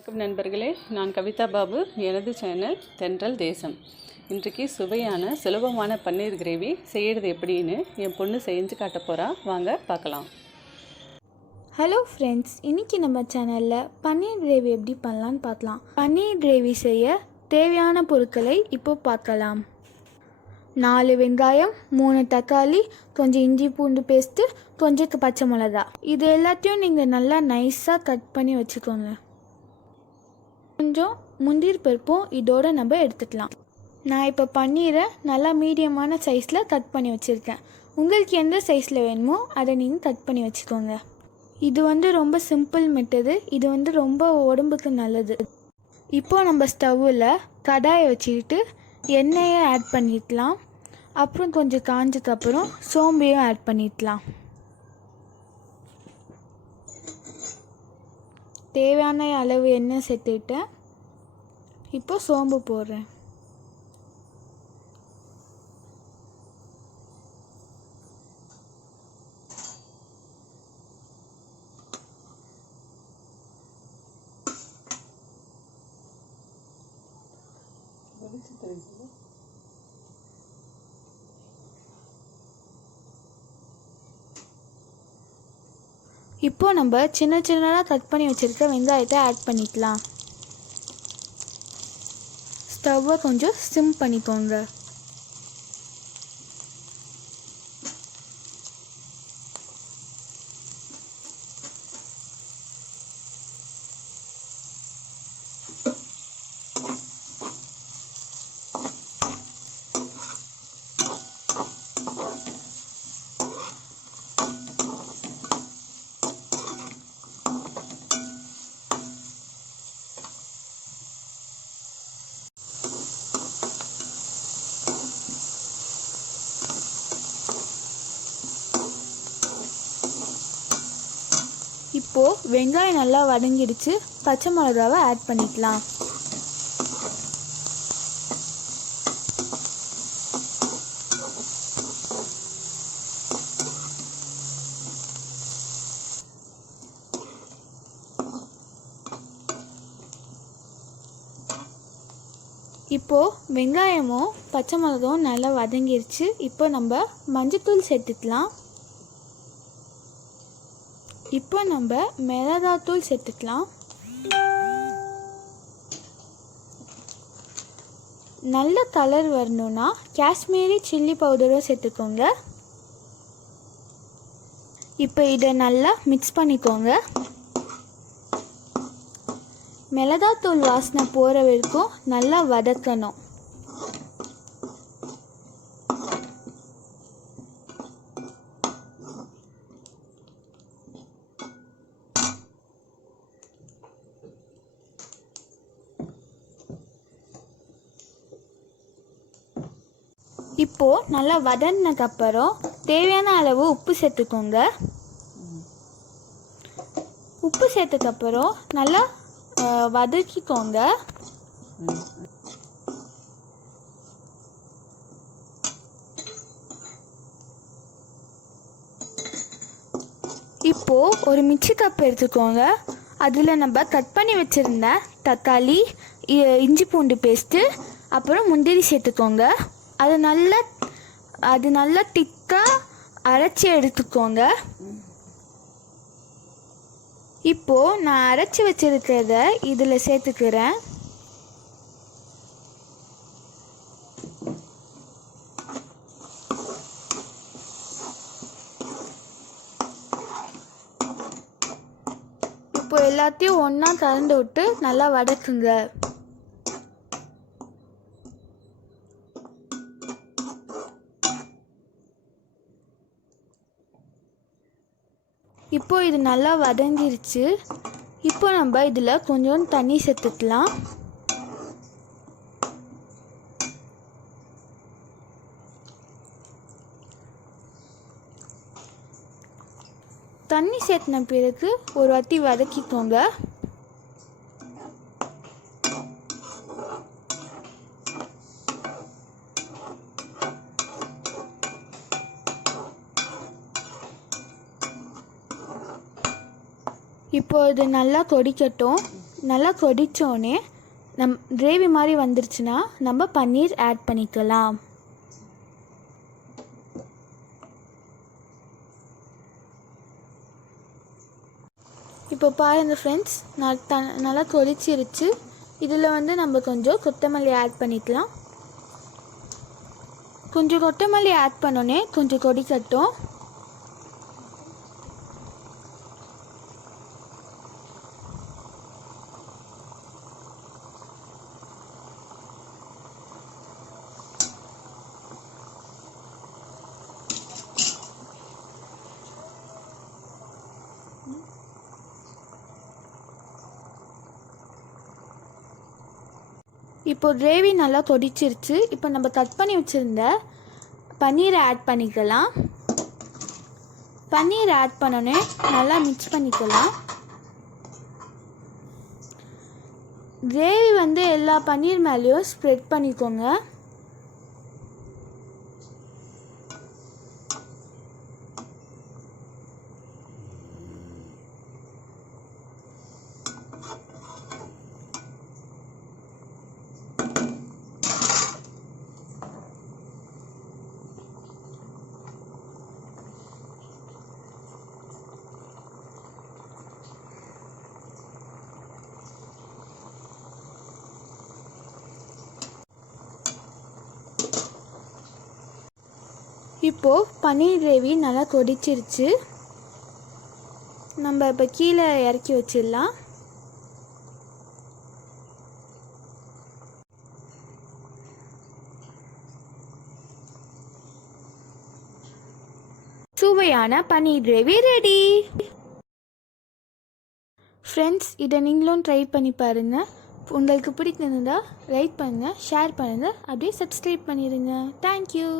வணக்கம் நண்பர்களே, நான் கவிதா பாபு. எனது சேனல் தென்றல் தேசம். இன்றைக்கு சுவையான சுலபமான பன்னீர் கிரேவி செய்கிறது எப்படின்னு என் பொண்ணு செஞ்சு காட்ட போகிறா. வாங்க பார்க்கலாம். ஹலோ ஃப்ரெண்ட்ஸ், இன்றைக்கி நம்ம சேனலில் பன்னீர் கிரேவி எப்படி பண்ணலான்னு பார்க்கலாம். பன்னீர் கிரேவி செய்ய தேவையான பொருட்களை இப்போ பார்க்கலாம். 4 வெங்காயம், 3 தக்காளி, கொஞ்சம் இஞ்சி பூண்டு பேஸ்ட்டு, கொஞ்சம் பச்சை மிளகா. இது எல்லாத்தையும் நீங்கள் நல்லா நைஸாக கட் பண்ணி வச்சுக்கோங்க. கொஞ்சம் முந்திரி பருப்பும் இதோடு நம்ம எடுத்துக்கலாம். நான் இப்போ பன்னீரை நல்லா மீடியமான சைஸில் கட் பண்ணி வச்சுருக்கேன். உங்களுக்கு எந்த சைஸில் வேணுமோ அதை நீங்கள் கட் பண்ணி வச்சுக்கோங்க. இது ரொம்ப சிம்பிள் மெத்தடு. இது ரொம்ப உடம்புக்கு நல்லது. இப்போது நம்ம ஸ்டவ்வில் கடாயை வச்சுக்கிட்டு எண்ணெயை ஆட் பண்ணிக்கலாம். அப்புறம் கொஞ்சம் காஞ்சதுக்கப்புறம் சோம்பையும் ஆட் பண்ணிக்கலாம். தேவையான அளவு எண்ணெய் சேர்த்துக்கிட்டேன். இப்போ சோம்பு போடுறேன். இப்போ நம்ம சின்ன சின்னதாக கட் பண்ணி வச்சுருக்க வெங்காயத்தை ஆட் பண்ணிக்கலாம். ஸ்டவ்வை கொஞ்சம் சிம் பண்ணிக்கோங்க. இப்போது வெங்காயம் நல்லா வதங்கிடுச்சு. பச்சை மிளகாவை ஆட் பண்ணிக்கலாம். இப்போது வெங்காயமும் பச்சை மிளகாவும் நல்லா வதங்கிடுச்சு. இப்போ நம்ம மஞ்சத்தூள் சேர்த்துக்கலாம். இப்போ நம்ம மிளகாத்தூள் சேர்த்துக்கலாம். நல்ல கலர் வரணும்னா காஷ்மீரி சில்லி பவுடரும் சேர்த்துக்கோங்க. இப்போ இதை நல்லா மிக்ஸ் பண்ணிக்கோங்க. மிளகாத்தூள் வாசனை போகிற வரைக்கும் நல்லா வதக்கணும். இப்போது நல்லா வதங்கினதுக்கப்புறம் தேவையான அளவு உப்பு சேர்த்துக்கோங்க. உப்பு சேர்த்ததுக்கப்புறம் நல்லா வதக்கிக்கோங்க. இப்போது ஒரு மிக்ஸி கப் எடுத்துக்கோங்க. அதில் நம்ம கட் பண்ணி வச்சுருந்த தக்காளி, இஞ்சி பூண்டு பேஸ்ட்டு, அப்புறம் முந்திரி சேர்த்துக்கோங்க. அது நல்லா திக்காக அரைச்சி எடுத்துக்கோங்க. இப்போது நான் அரைச்சி வச்சிருக்கிறத இதில் சேர்த்துக்கிறேன். இப்போ எல்லாத்தையும் ஒன்றா கலந்து விட்டு நல்லா வதக்குங்க. இப்போ இது நல்லா வதங்கிருச்சு. இப்போ நம்ம இதில் கொஞ்சம் தண்ணி சேர்த்துக்கலாம். தண்ணி சேர்த்தின பிறகு ஒரு வாட்டி வதக்கிக்கோங்க. இப்போ இது நல்லா கொதிக்கட்டும். நல்லா கொதிச்சோடனே கிரேவி மாதிரி வந்துருச்சுன்னா நம்ம பன்னீர் ஆட் பண்ணிக்கலாம். இப்போ பாருங்கள் ஃப்ரெண்ட்ஸ், நல்லா கொதிச்சிருச்சு. இதில் நம்ம கொஞ்சம் கொத்தமல்லி ஆட் பண்ணிக்கலாம். கொஞ்சம் கொத்தமல்லி ஆட் பண்ணோன்னே கொஞ்சம் கொதிக்கட்டும். இப்போ கிரேவி நல்லா கொதிச்சிருச்சு. இப்போ நம்ம கட் பண்ணி வச்சுருந்த பன்னீரை ஆட் பண்ணிக்கலாம். பன்னீர் ஆட் பண்ணோன்னே நல்லா மிக்ஸ் பண்ணிக்கலாம். கிரேவி எல்லா பன்னீர் மேலேயும் ஸ்ப்ரெட் பண்ணிக்கோங்க. இப்போது பன்னீர் கிரேவி நல்லா கொதிச்சிருச்சு. நம்ம இப்போ கீழே இறக்கி வச்சிடலாம். சுவையான பன்னீர் கிரேவி ரெடி. ஃப்ரெண்ட்ஸ், இதை நீங்களும் ட்ரை பண்ணி பாருங்கள். உங்களுக்கு பிடிச்சிருந்தா லைக் பண்ணுங்கள், ஷேர் பண்ணுங்கள், அப்படியே சப்ஸ்கிரைப் பண்ணிடுங்க. தேங்க்யூ.